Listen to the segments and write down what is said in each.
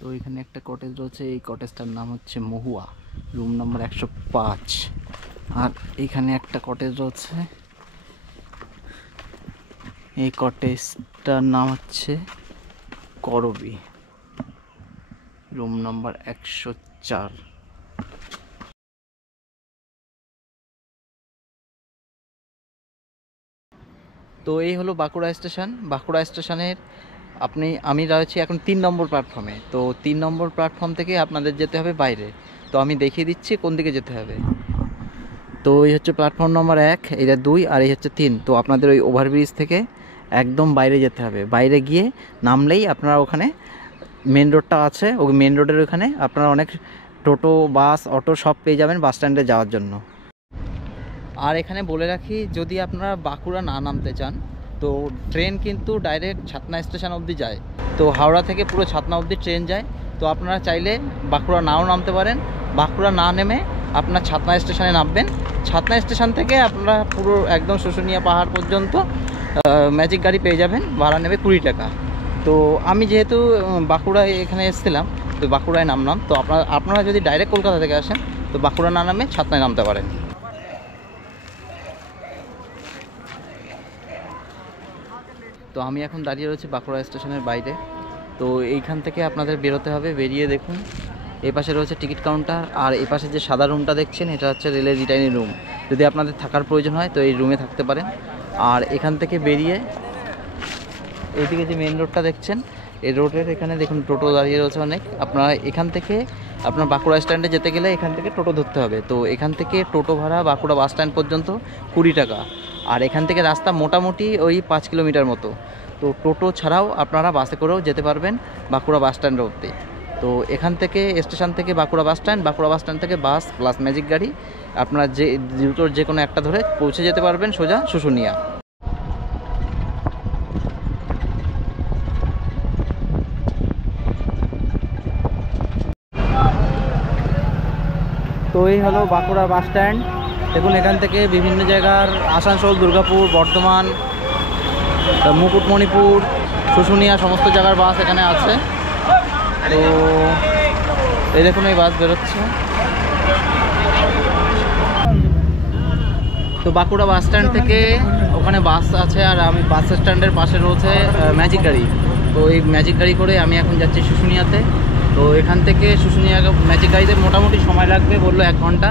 তো এখানে একটা কটেজ রয়েছে, এই কটেজটার নাম হচ্ছে মহুয়া, রুম নম্বর 105। আর এখানে একটা কটেজ রয়েছে, এই কটেজটার নাম হচ্ছে করবি, রুম নম্বর 104। তো এই হলো বাঁকুড়া স্টেশন। বাঁকুড়া স্টেশনের আমি রয়েছি এখন 3 নম্বর প্ল্যাটফর্মে। তো 3 নম্বর প্ল্যাটফর্ম থেকে আপনাদের যেতে হবে বাইরে। তো আমি দেখিয়ে দিচ্ছি কোন দিকে যেতে হবে। তো এই হচ্ছে প্ল্যাটফর্ম নম্বর 1, এটা 2 আর এই হচ্ছে 3। তো আপনাদের ওই ওভারব্রিজ থেকে একদম বাইরে যেতে হবে। বাইরে গিয়ে নামলেই আপনারা ওখানে মেন রোডটা আছে, ওই মেন রোডের ওখানে আপনারা অনেক টোটো, বাস, অটো সব পেয়ে যাবেন বাস স্ট্যান্ডে যাওয়ার জন্য। আর এখানে বলে রাখি, যদি আপনারা বাঁকুড়া না নামতে চান তো ট্রেন কিন্তু ডাইরেক্ট ছাতনা স্টেশন অবধি যায়। তো হাওড়া থেকে পুরো ছাতনা অবধি ট্রেন যায়। তো আপনারা চাইলে বাঁকুড়া নাও নামতে পারেন। বাঁকুড়া না নেমে আপনার ছাতনা স্টেশনে নামবেন। ছাতনা স্টেশন থেকে আপনারা পুরো একদম শুশুনিয়া পাহাড় পর্যন্ত ম্যাজিক গাড়ি পেয়ে যাবেন, ভাড়া নেবে 20 টাকা। তো আমি যেহেতু বাঁকুড়ায় এখানে এসেছিলাম, তো বাঁকুড়ায় নামলাম। তো আপনারা যদি ডাইরেক্ট কলকাতা থেকে আসেন তো বাঁকুড়া না নামে ছাতনায় নামতে পারেন। তো আমি এখন দাঁড়িয়ে রয়েছি বাঁকুড়া স্টেশনের বাইরে। তো এইখান থেকে আপনাদের বেরোতে হবে। বেরিয়ে দেখুন এই পাশে রয়েছে টিকিট কাউন্টার, আর এই পাশে যে সাদা রুমটা দেখছেন এটা হচ্ছে রেলের রিটার্নিং রুম। যদি আপনাদের থাকার প্রয়োজন হয় তো এই রুমে থাকতে পারেন। আর এখান থেকে বেরিয়ে এইদিকে যে মেন রোডটা দেখছেন, এই রোডের এখানে দেখুন টোটো দাঁড়িয়ে রয়েছে অনেক। আপনারা এখান থেকে আপনার বাঁকুড়া স্ট্যান্ডে যেতে গেলে এখান থেকে টোটো ধরতে হবে। তো এখান থেকে টোটো ভাড়া বাঁকুড়া বাস স্ট্যান্ড পর্যন্ত 20 টাকা। আর এখান থেকে রাস্তা মোটামুটি ওই 5 কিলোমিটার মতো। তো টোটো ছাড়াও আপনারা বাসে করেও যেতে পারবেন বাঁকুড়া বাস স্ট্যান্ড অবধি। তো এখান থেকে স্টেশন থেকে বাঁকুড়া বাস স্ট্যান্ড থেকে বাস প্লাস ম্যাজিক গাড়ি আপনারা যে দুটোর যে কোনো একটা ধরে পৌঁছে যেতে পারবেন সোজা শুশুনিয়া। তো এই হলো বাঁকুড়া বাস স্ট্যান্ড। দেখুন এখান থেকে বিভিন্ন জায়গার আসানসোল, দুর্গাপুর, বর্ধমান, মুকুটমণিপুর, শুশুনিয়া সমস্ত জায়গার বাস এখানে আছে। তো এই দেখুন এই বাস বেরোচ্ছে। তো বাঁকুড়া বাস স্ট্যান্ড থেকে ওখানে বাস আছে, আর আমি বাস স্ট্যান্ডের পাশে রয়েছে ম্যাজিক গাড়ি। তো এই ম্যাজিক গাড়ি করে আমি এখন যাচ্ছি শুশুনিয়াতে। তো এখান থেকে শুশুনিয়া ম্যাজিক গাড়িতে মোটামুটি সময় লাগবে বললো 1 ঘন্টা।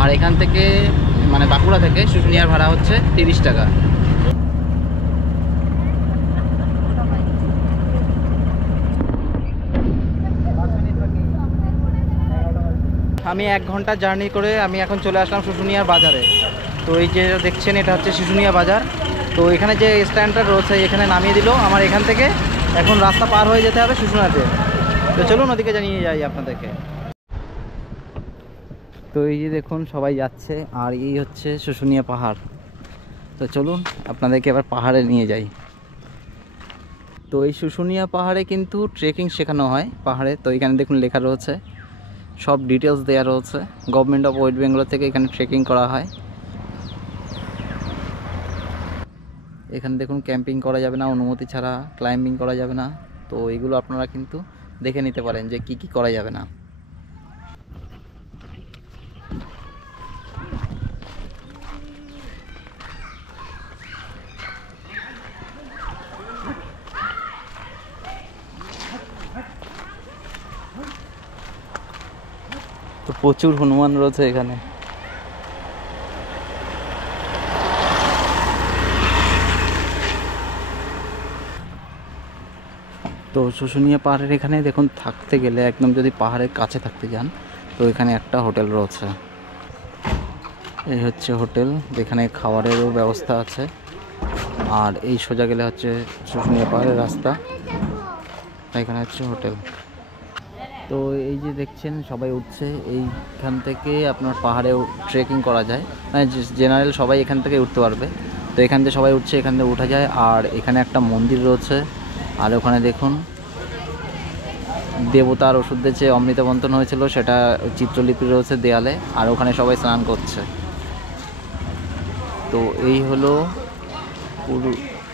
আর এখান থেকে মানে বাঁকুড়া থেকে শুশুনিয়ার ভাড়া হচ্ছে 30 টাকা। আমি 1 ঘন্টা জার্নি করে আমি এখন চলে আসলাম শুশুনিয়ার বাজারে। তো এই যে দেখছেন এটা হচ্ছে শুশুনিয়া বাজার। তো এখানে যে স্ট্যান্ডটা রয়েছে এখানে নামিয়ে দিল। আমার এখান থেকে এখন রাস্তা পার হয়ে যেতে হবে শুশুনিয়াতে। তো চলুন ওদিকে জানিয়ে যাই আপনাদেরকে। তো এই যে দেখুন সবাই যাচ্ছে, আর এই হচ্ছে শুশুনিয়া পাহাড়। তো চলুন আপনাদেরকে এবার পাহাড়ে নিয়ে যাই। তো এই শুশুনিয়া পাহাড়ে কিন্তু ট্রেকিং শেখানো হয় পাহাড়ে। তো এখানে দেখুন লেখা রয়েছে, সব ডিটেলস দেওয়া রয়েছে। গভর্নমেন্ট অফ ওয়েস্ট বেঙ্গল থেকে এখানে ট্রেকিং করা হয়। এখানে দেখুন ক্যাম্পিং করা যাবে না অনুমতি ছাড়া, ক্লাইম্বিং করা যাবে না। তো এগুলো আপনারা কিন্তু দেখে নিতে পারেন যে কি কি করা যাবে না। তো প্রচুর হনুমান রয়েছে এখানে। তো শুশুনিয়া পাহাড়ের এখানে দেখুন থাকতে গেলে একদম যদি পাহাড়ের কাছে থাকতে যান তো এখানে একটা হোটেল রয়েছে। এই হচ্ছে হোটেল, যেখানে খাবারেরও ব্যবস্থা আছে। আর এই সোজা গেলে হচ্ছে শুশুনিয়া পাহাড়ের রাস্তা, এখানে হচ্ছে হোটেল। তো এই যে দেখছেন সবাই উঠছে, এইখান থেকে আপনার পাহাড়ে ট্রেকিং করা যায়, মানে জেনারেল সবাই এখান থেকে উঠতে পারবে। তো এখান থেকে সবাই উঠছে, এখান থেকে উঠা যায়। আর এখানে একটা মন্দির রয়েছে, আর ওখানে দেখুন দেবতার ওষুধের যে অমৃত বন্টন হয়েছিল সেটা চিত্রলিপি রয়েছে দেয়ালে। আর ওখানে সবাই স্নান করছে। তো এই হলো পুরো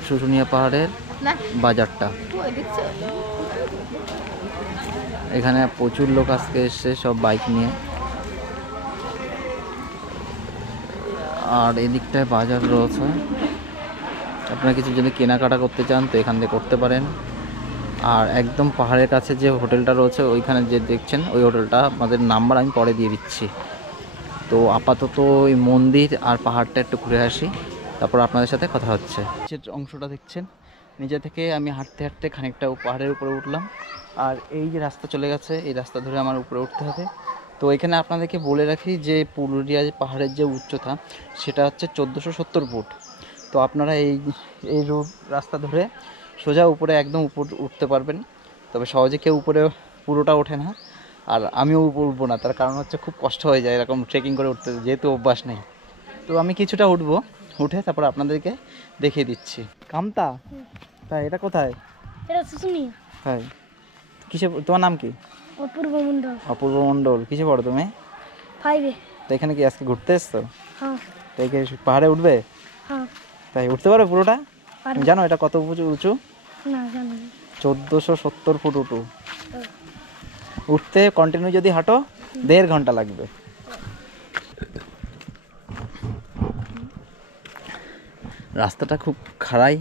শুশুনিয়া পাহাড়ের বাজারটা। এখানে প্রচুর লোক আজকে এসছে সব বাইক নিয়ে। আর এদিকটায় বাজার রয়েছে, আপনারা কিছু যদি কেনাকাটা করতে চান তো এখান থেকে করতে পারেন। আর একদম পাহাড়ের কাছে যে হোটেলটা রয়েছে ওইখানে যে দেখছেন ওই হোটেলটা আমাদের নাম্বার আমি পরে দিয়ে দিচ্ছি। তো আপাতত ওই মন্দির আর পাহাড়টা একটু ঘুরে আসি, তারপর আপনাদের সাথে কথা হচ্ছে। যে অংশটা দেখছেন নিচে থেকে আমি হাঁটতে হাঁটতে খানিকটা পাহাড়ের উপরে উঠলাম, আর এই যে রাস্তা চলে গেছে এই রাস্তা ধরে আমার উপরে উঠতে হবে। তো এখানে আপনাদেরকে বলে রাখি যে পুরুলিয়া পাহাড়ের যে উচ্চতা সেটা হচ্ছে 1470 ফুট। তো আপনারা এই রাস্তা ধরে সোজা উপরে একদম উপর উঠতে পারবেন, তবে সহজে কেউ উপরে পুরোটা ওঠে না, আর আমিও উপর উঠবো না, তার কারণ হচ্ছে খুব কষ্ট হয়ে যায় এরকম ট্রেকিং করে উঠতে, যেহেতু অভ্যাস নেই। তো আমি কিছুটা উঠবো, উঠে তারপর আপনাদেরকে দেখিয়ে দিচ্ছি। কামতা, তাই এটা কোথায়? এটা শুশুনিয়া। তাই কিসে, তোমার নাম কি? অপূর্ব মণ্ডল। অপূর্ব মণ্ডল। কিসে পড়ো তুমি? 5 এ। তো এখানে কি আজকে ঘুরতে এসছো? হ্যাঁ। তাই কি পাহাড়ে উঠবে? হ্যাঁ। তাই উঠতে পারো পুরোটা? পারবো। জানো এটা কত উঁচু? না জানি না। 1470 ফুট উঁচু। উঠতে কন্টিনিউ যদি হাঁটো 1.5 ঘন্টা লাগবে। রাস্তাটা খুব খাড়াই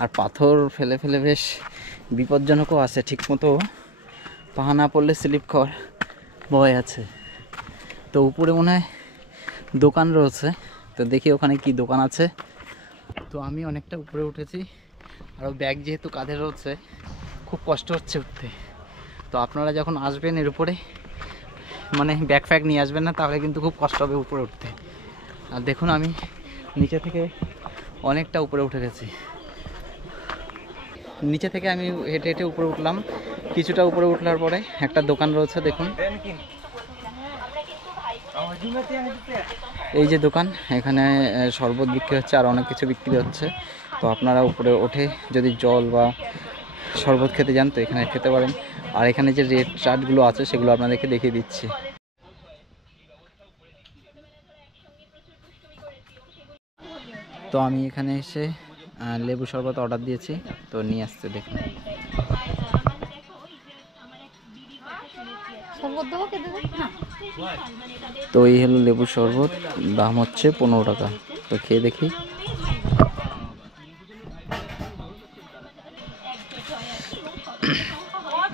আর পাথর ফেলে ফেলে বেশ বিপজ্জনকও আছে, ঠিকমতো পা না পড়লে স্লিপ খাওয়ার ভয় আছে। তো উপরে মনে হয় দোকান রয়েছে, তো দেখি ওখানে কি দোকান আছে। তো আমি অনেকটা উপরে উঠেছি, আর ব্যাগ যেহেতু কাঁধে রয়েছে খুব কষ্ট হচ্ছে উঠতে। তো আপনারা যখন আসবেন এর উপরে মানে ব্যাগ ফ্যাগ নিয়ে আসবেন না, তাহলে কিন্তু খুব কষ্ট হবে উপরে উঠতে। আর দেখুন আমি নিচে থেকে অনেকটা উপরে উঠে গেছি। নিচে থেকে আমি হেঁটে হেঁটে উপরে উঠলাম, কিছুটা উপরে উঠলার পরে একটা দোকান রয়েছে দেখুন, এই যে দোকান, এখানে শরবত বিক্রি হচ্ছে আর অনেক কিছু বিক্রি হচ্ছে। তো আপনারা উপরে ওঠে যদি জল বা শরবত খেতে যান তো এখানে খেতে পারেন। আর এখানে যে রেড চার্টগুলো আছে সেগুলো আপনাদেরকে দেখিয়ে দিচ্ছি। তো আমি এখানে এসে লেবু শরবত অর্ডার দিয়েছি, তো নিয়ে আসছে দেখুন। তো এই হলো লেবু শরবত, দাম হচ্ছে 15 টাকা। তো খেয়ে দেখি।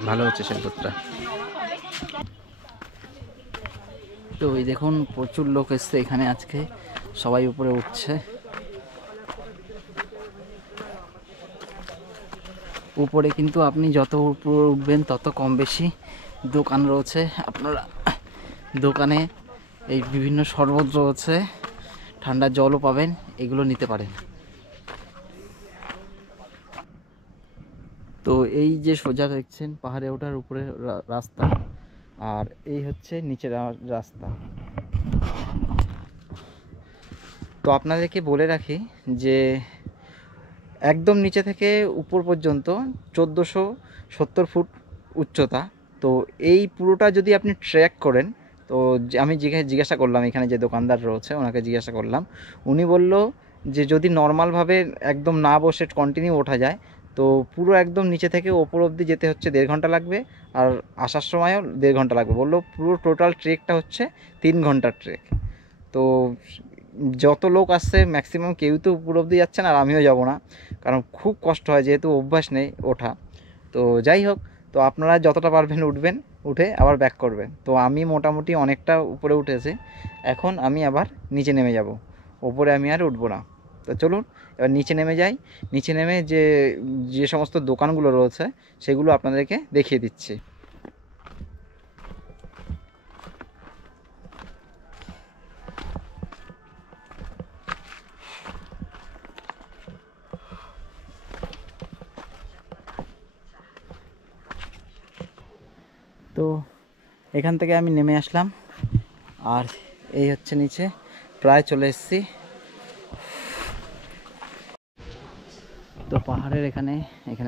ভালো হচ্ছে শরবতটা। তো এই দেখুন প্রচুর লোক এসছে এখানে আজকে, সবাই উপরে উঠছে। উপরে কিন্তু আপনি যত উপরে উঠবেন তত কম বেশি দোকান রয়েছে, আপনারা দোকানে এই বিভিন্ন শরবত রয়েছে, ঠান্ডা জলও পাবেন, এগুলো নিতে পারেন। তো এই যে সোজা দেখছেন পাহাড়ে ওঠার উপরে রাস্তা, আর এই হচ্ছে নিচের রাস্তা। তো আপনাদেরকে বলে রাখি যে একদম নিচে থেকে উপর পর্যন্ত 1470 ফুট উচ্চতা। তো এই পুরোটা যদি আপনি ট্রেক করেন, তো আমি জিজ্ঞাসা করলাম এখানে যে দোকানদার রয়েছে ওনাকে জিজ্ঞাসা করলাম, উনি বলল যে যদি নর্মালভাবে একদম না বসে কন্টিনিউ ওঠা যায় তো পুরো একদম নিচে থেকে ওপর অবধি যেতে হচ্ছে 1.5 ঘন্টা লাগবে, আর আসার সময়ও 1.5 ঘন্টা লাগবে। বললো পুরো টোটাল ট্রেকটা হচ্ছে 3 ঘন্টার ট্রেক। তো যত লোক আসছে ম্যাক্সিমাম কেউ তো উপর অবধি যাচ্ছে না, আর আমিও যাব না, কারণ খুব কষ্ট হয় যেহেতু অভ্যাস নেই ওঠা। তো যাই হোক, তো আপনারা যতটা পারবেন উঠবেন, উঠে আবার ব্যাক করবেন। তো আমি মোটামুটি অনেকটা উপরে উঠেছি, এখন আমি আবার নিচে নেমে যাব, ওপরে আমি আর উঠবো না। তো চলুন এবার নিচে নেমে যাই। নিচে নেমে যে যে সমস্ত দোকানগুলো রয়েছে সেগুলো আপনাদেরকে দেখিয়ে দিচ্ছি। তো এখান থেকে আমি নেমে আসলাম, আর এই হচ্ছে নিচে, প্রায় চলে এসেছি। তো পাহাড়ের এখানে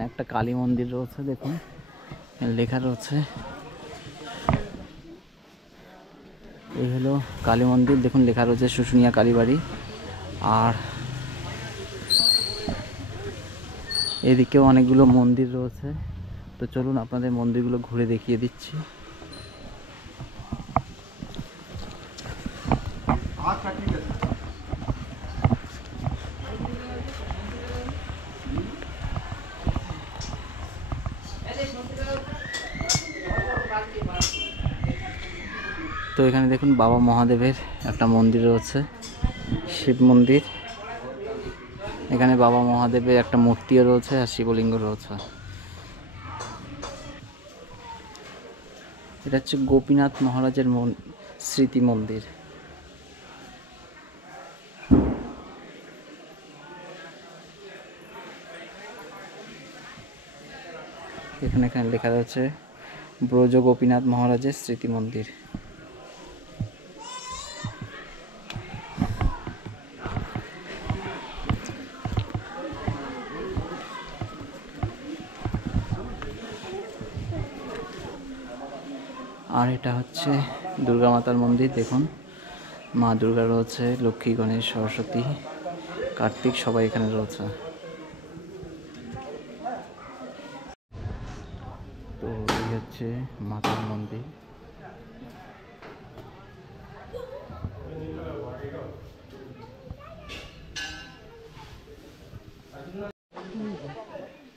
একটা কালী মন্দির রয়েছে দেখুন, লেখা রয়েছে, এই হলো কালী মন্দির দেখুন, লেখা রয়েছে শুশুনিয়া কালীবাড়ি। আর এদিকেও অনেকগুলো মন্দির রয়েছে, তো চলুন আপনাদের মন্দিরগুলো ঘুরে দেখিয়ে দিচ্ছি। তো এখানে দেখুন বাবা মহাদেবের একটা মন্দির রয়েছে, শিব মন্দির। এখানে বাবা মহাদেবের একটা মূর্তিও রয়েছে আর শিবলিঙ্গ রয়েছে। এটা হচ্ছে গোপীনাথ মহারাজের স্মৃতি মন্দির। এখানে লেখা রয়েছে ব্রজ গোপীনাথ মহারাজের স্মৃতি মন্দির। আর এটা হচ্ছে দুর্গা মাতার মন্দির। দেখুন মা দুর্গা রয়েছে, লক্ষ্মী, গণেশ, সরস্বতী, কার্তিক সবাই এখানে রয়েছে। তো এই হচ্ছে মাতার মন্দির।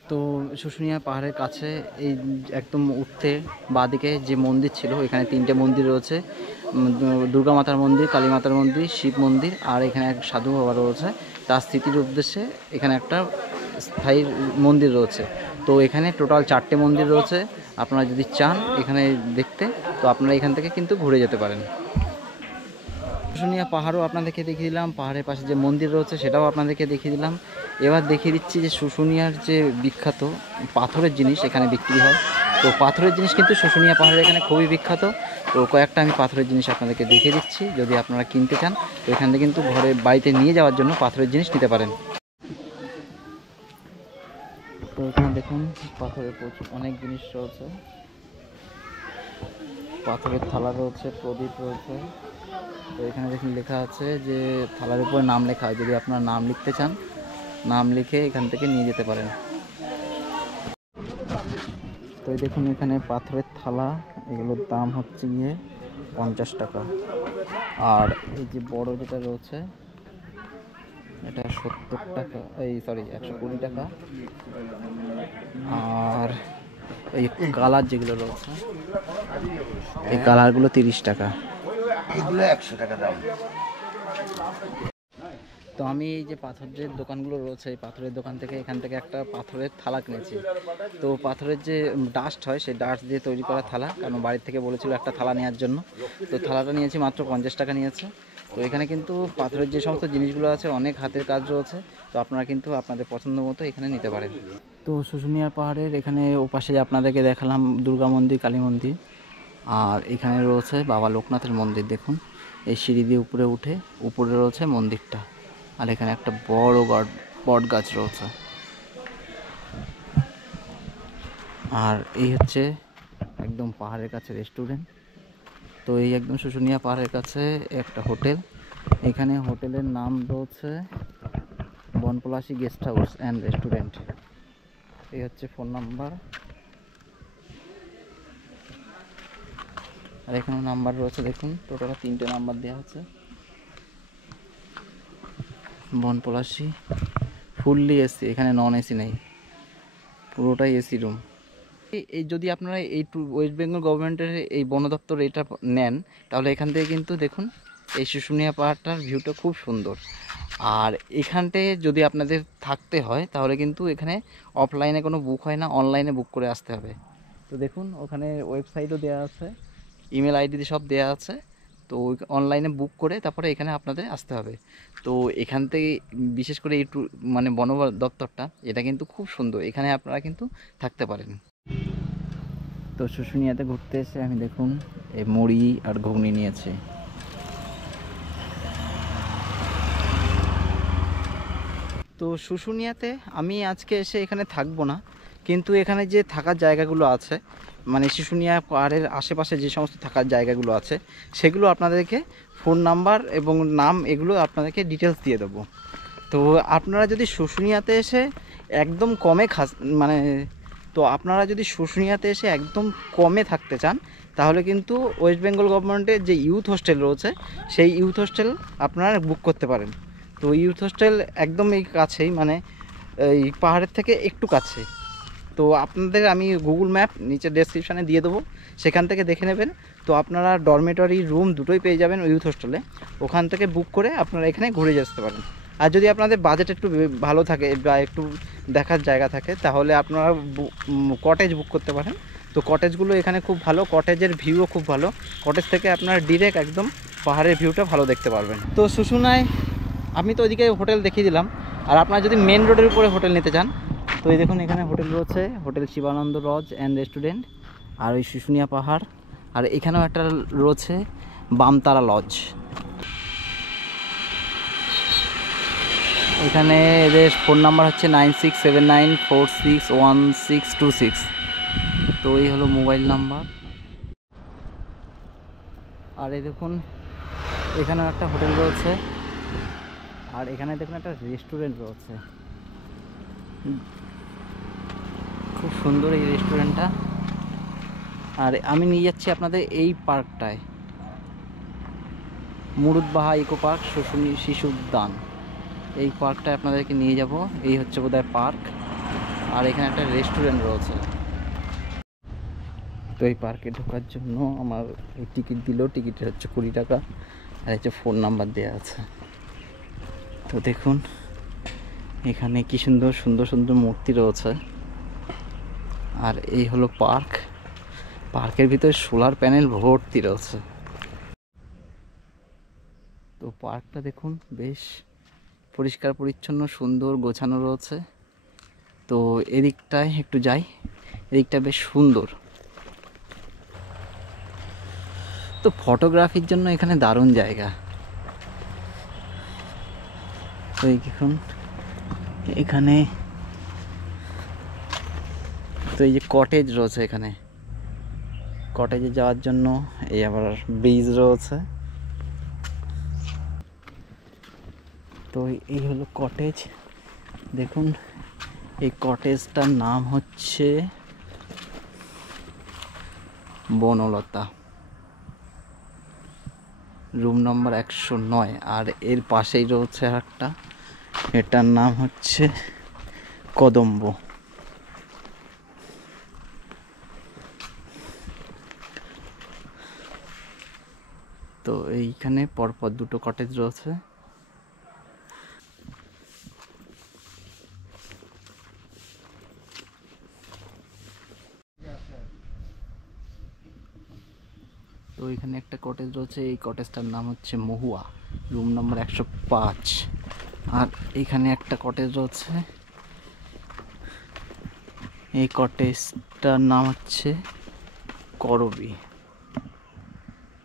তো শুশুনিয়া পাহাড়ের কাছে এই একদম উঠতে বাঁদিকে যে মন্দির ছিল, এখানে 3টে মন্দির রয়েছে, দুর্গা মাতার মন্দির, কালী মাতার মন্দির, শিব মন্দির, আর এখানে এক সাধু বাবা রয়েছে। তার স্মৃতির উদ্দেশ্যে এখানে একটা স্থায়ী মন্দির রয়েছে। তো এখানে টোটাল 4টে মন্দির রয়েছে। আপনারা যদি চান এখানে দেখতে, তো আপনারা এখান থেকে কিন্তু ঘুরে যেতে পারেন। শুশুনিয়া পাহাড়ও আপনাদেরকে দেখিয়ে দিলাম, পাহাড়ের পাশে যে মন্দির রয়েছে সেটাও আপনাদেরকে দেখিয়ে দিলাম। এবার দেখিয়ে দিচ্ছি যে শুশুনিয়ার যে বিখ্যাত পাথরের জিনিস এখানে বিক্রি হয়। তো পাথরের জিনিস কিন্তু শুশুনিয়া পাহাড়ের এখানে খুবই বিখ্যাত। তো কয়েকটা আমি পাথরের জিনিস আপনাদেরকে দেখিয়ে দিচ্ছি। যদি আপনারা কিনতে চান তো এখান থেকে কিন্তু ঘরে বাড়িতে নিয়ে যাওয়ার জন্য পাথরের জিনিস নিতে পারেন। তো এখানে দেখুন পাথরের প্রচুর অনেক জিনিস রয়েছে, পাথরের থালা রয়েছে, প্রদীপ রয়েছে। তো এখানে দেখুন লেখা আছে যে থালার উপরে নাম লেখা হয়, যদি আপনার নাম লিখতে চান নাম লিখে এখান থেকে নিয়ে যেতে পারেন। তো দেখুন এখানে পাথরের থালা, এগুলোর দাম হচ্ছে গিয়ে 50 টাকা। আর এই যে বড় যেটা রয়েছে এটা 70 টাকা, 120 টাকা। আর এই কালার যেগুলো রয়েছে এই কালারগুলো 30 টাকা। এগুলো 100 টাকা দাম। তো আমি এই যে পাথরের দোকানগুলো রয়েছে, এই পাথরের দোকান থেকে এখান থেকে একটা পাথরের থালা কিনেছি। তো পাথরের যে ডাস্ট হয় সেই ডাস্ট দিয়ে তৈরি করা থালা, কারণ বাড়ির থেকে বলেছিল একটা থালা নেওয়ার জন্য। তো থালাটা নিয়েছি মাত্র 50 টাকা নিয়েছে। তো এখানে কিন্তু পাথরের যে সমস্ত জিনিসগুলো আছে অনেক হাতের কাজ রয়েছে। তো আপনারা কিন্তু আপনাদের পছন্দ মতো এখানে নিতে পারেন। তো শুশুনিয়া পাহাড়ের এখানে ওপাশে আপনাদেরকে দেখালাম দুর্গা মন্দির, কালী মন্দির, আর এখানে রয়েছে বাবা লোকনাথের মন্দির। দেখুন এই সিঁড়ি দিয়ে উপরে উঠে উপরে রয়েছে মন্দিরটা, আর এখানে একটা বড় বট গাছ রয়েছে। আর এই হচ্ছে একদম পাহাড়ের কাছে রেস্টুরেন্ট। তো এই একদম শুশুনিয়া পাহাড়ের কাছে একটা হোটেল, এখানে হোটেলের নাম রয়েছে বনপলাশী গেস্ট হাউস অ্যান্ড রেস্টুরেন্ট। এই হচ্ছে ফোন নাম্বার, আর এখানে নাম্বার রয়েছে। দেখুন টোটাল 3টে নাম্বার দেওয়া আছে। বনপলাশী ফুললি এসি, এখানে নন এসি নেই, পুরোটাই এসি রুম। এই যদি আপনারা এই ওয়েস্ট বেঙ্গল গভর্নমেন্টের এই বন দপ্তর এটা নেন, তাহলে এখান থেকে কিন্তু দেখুন এই শুশুনিয়া পাহাড়টার ভিউটা খুব সুন্দর। আর এখানটায় যদি আপনাদের থাকতে হয় তাহলে কিন্তু এখানে অফলাইনে কোনো বুক হয় না, অনলাইনে বুক করে আসতে হবে। তো দেখুন ওখানে ওয়েবসাইটও দেওয়া আছে, ইমেল আইডি সব দেওয়া আছে। তো অনলাইনে বুক করে তারপরে এখানে আপনাদের আসতে হবে। তো এখান থেকে বিশেষ করে এই মানে বন দপ্তরটা এটা কিন্তু খুব সুন্দর, এখানে আপনারা কিন্তু থাকতে পারেন। তো শুশুনিয়াতে ঘুরতে এসে আমি দেখুন এই মুড়ি আর ঘুগনি নিয়েছি। তো শুশুনিয়াতে আমি আজকে এসে এখানে থাকবো না, কিন্তু এখানে যে থাকার জায়গাগুলো আছে মানে শুশুনিয়া পাহাড়ের আশেপাশে যে সমস্ত থাকার জায়গাগুলো আছে সেগুলো আপনাদেরকে ফোন নাম্বার এবং নাম এগুলো আপনাদেরকে ডিটেলস দিয়ে দেবো। তো আপনারা যদি শুশুনিয়াতে এসে একদম কমে মানে তো আপনারা যদি শুশুনিয়াতে এসে একদম কমে থাকতে চান তাহলে কিন্তু ওয়েস্ট বেঙ্গল গভর্নমেন্টের যে ইউথ হোস্টেল রয়েছে সেই ইউথ হোস্টেল আপনারা বুক করতে পারেন। তো ইউথ হোস্টেল একদম এই কাছেই, মানে এই পাহাড়ের থেকে একটু কাছে। তো আপনাদের আমি গুগল ম্যাপ নিচে ডেসক্রিপশানে দিয়ে দেবো, সেখান থেকে দেখে নেবেন। তো আপনারা ডরমেটরি রুম দুটোই পেয়ে যাবেন ইউথ হোস্টেলে, ওখান থেকে বুক করে আপনারা এখানে ঘুরে যেতে পারেন। আর যদি আপনাদের বাজেট একটু ভালো থাকে বা একটু দেখার জায়গা থাকে তাহলে আপনারা কটেজ বুক করতে পারেন। তো কটেজগুলো এখানে খুব ভালো, কটেজের ভিউও খুব ভালো, কটেজ থেকে আপনারা ডিরেক্ট একদম পাহাড়ের ভিউটা ভালো দেখতে পারবেন। তো শুশুনায় আমি তো ওইদিকে হোটেল দেখিয়ে দিলাম, আর আপনারা যদি মেন রোডের উপরে হোটেল নিতে চান তো এই দেখুন এখানে হোটেল রয়েছে, hotel Shivananda lodge and restaurant, আর ওই শুশুনিয়া পাহাড়, আর এখানেও একটা রয়েছে বামতারা লজ। এখানে এদের ফোন নাম্বার হচ্ছে 9679461626। তো এই হলো মোবাইল নাম্বার। আর এই দেখুন এখানেও একটা হোটেল রয়েছে, আর এখানে দেখুন একটা রেস্টুরেন্ট রয়েছে, খুব সুন্দর এই রেস্টুরেন্টটা। আর আমি নিয়ে যাচ্ছি আপনাদের এই পার্কটায়, মুরুদবাহা ইকো পার্ক শুশুনি শিশু উদ্যান, এই পার্কটায় আপনাদেরকে নিয়ে যাব। এই হচ্ছে বোধহয় পার্ক, আর এখানে একটা রেস্টুরেন্ট রয়েছে। তো এই পার্কে ঢোকার জন্য আমার এই টিকিট দিল, টিকিটের হচ্ছে 20 টাকা, আর হচ্ছে ফোন নাম্বার দেওয়া আছে। তো দেখুন এখানে কি সুন্দর সুন্দর সুন্দর মূর্তি রয়েছে। আর এই হলো পার্ক, পার্কের ভিতরে সোলার প্যানেল ভর্তি রয়েছে। তো পার্কটা দেখুন বেশ পরিষ্কার পরিচ্ছন্ন, সুন্দর গোছানো রয়েছে। তো এদিকটায় একটু যাই, এদিকটা বেশ সুন্দর। তো ফটোগ্রাফির জন্য এখানে দারুণ জায়গা। তো দেখুন এখানে তো এই যে কটেজ রয়েছে, এখানে কটেজে যাওয়ার জন্য এই আবার ব্রিজ রয়েছে। তো এই হলো কটেজ, দেখুন এই কটেজটার নাম হচ্ছে বনলতা, রুম নম্বর 109। আর এর পাশেই রয়েছে একটা, এটার নাম হচ্ছে কদম্ব। তো এইখানে পরপর দুটো কটেজ রয়েছে। তো এখানে একটা কটেজ রয়েছে, এই কটেজটার নাম হচ্ছে মহুয়া, রুম নম্বর 105। আর এখানে একটা কটেজ রয়েছে, এই কটেজটার নাম হচ্ছে করবি,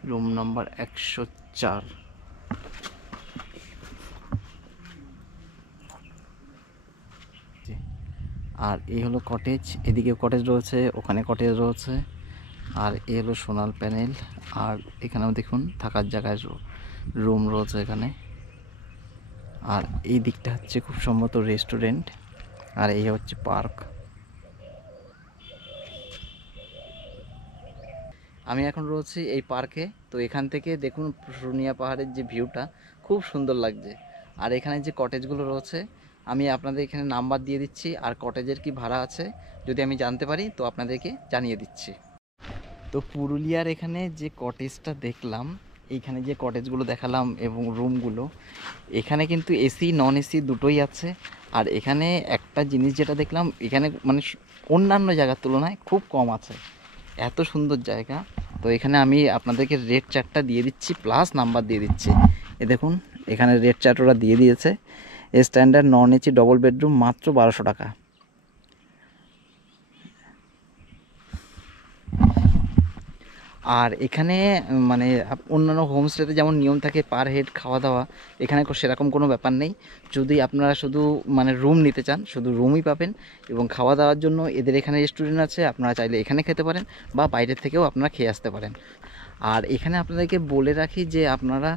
রুম নম্বর 104। আর এই হলো কটেজ, এদিকে কটেজ রয়েছে, ওখানে কটেজ রয়েছে। আর এই হলো সোলার প্যানেল, আর এখানেও দেখুন থাকার জায়গায় রুম রয়েছে এখানে। আর এই দিকটা হচ্ছে খুব সম্ভবত রেস্টুরেন্ট, আর এই হচ্ছে পার্ক। আমি এখন রয়েছি এই পার্কে। তো এখান থেকে দেখুন শুশুনিয়া পাহাড়ের যে ভিউটা খুব সুন্দর লাগছে। আর এখানে যে কটেজগুলো রয়েছে আমি আপনাদের এখানে নাম্বার দিয়ে দিচ্ছি, আর কটেজের কি ভাড়া আছে যদি আমি জানতে পারি তো আপনাদেরকে জানিয়ে দিচ্ছি। তো পুরুলিয়ার এখানে যে কটেজটা দেখলাম, এইখানে যে কটেজগুলো দেখালাম এবং রুমগুলো, এখানে কিন্তু এসি নন এসি দুটোই আছে। আর এখানে একটা জিনিস যেটা দেখলাম, এখানে মানে অন্যান্য জায়গার তুলনায় খুব কম আছে, এত সুন্দর জায়গা। তো এখানে আমি আপনাদেরকে রেড চার্টটা দিয়ে দিচ্ছি প্লাস নাম্বার দিয়ে দিচ্ছি। এ দেখুন এখানে রেড চার্ট ওরা দিয়ে দিয়েছে, standard non AC double bedroom মাত্র 1200 টাকা। আর এখানে মানে অন্যান্য হোমস্টেতে যেমন নিয়ম থাকে পার হেড খাওয়া দাওয়া, এখানে সেরকম কোনো ব্যাপার নেই। যদি আপনারা শুধু মানে রুম নিতে চান শুধু রুমই পাবেন, এবং খাওয়া দাওয়ার জন্য এদের এখানে রেস্টুরেন্ট আছে, আপনারা চাইলে এখানে খেতে পারেন বা বাইরের থেকেও আপনারা খেয়ে আসতে পারেন। আর এখানে আপনাদেরকে বলে রাখি যে আপনারা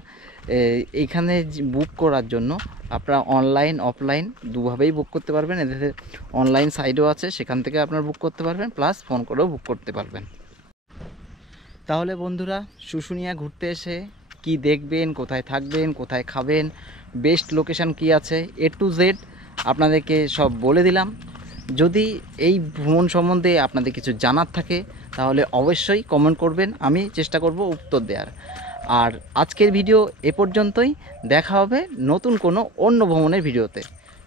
এইখানে বুক করার জন্য আপনারা অনলাইন অফলাইন দুভাবেই বুক করতে পারবেন। এদের অনলাইন সাইটও আছে, সেখান থেকে আপনারা বুক করতে পারবেন, প্লাস ফোন করেও বুক করতে পারবেন। তাহলে বন্ধুরা, শুশুনিয়া ঘুরতে এসে কি দেখবেন, কোথায় থাকবেন, কোথায় খাবেন, বেস্ট লোকেশন কি আছে, A to Z আপনাদেরকে সব বলে দিলাম। যদি এই ভ্রমণ সম্বন্ধে আপনাদের কিছু জানার থাকে তাহলে অবশ্যই কমেন্ট করবেন, আমি চেষ্টা করব উত্তর দেওয়ার। আর আজকের ভিডিও এ পর্যন্তই, দেখা হবে নতুন কোনো অন্য ভ্রমণের ভিডিওতে।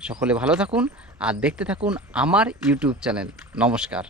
সকলে ভালো থাকুন আর দেখতে থাকুন আমার ইউটিউব চ্যানেল। নমস্কার।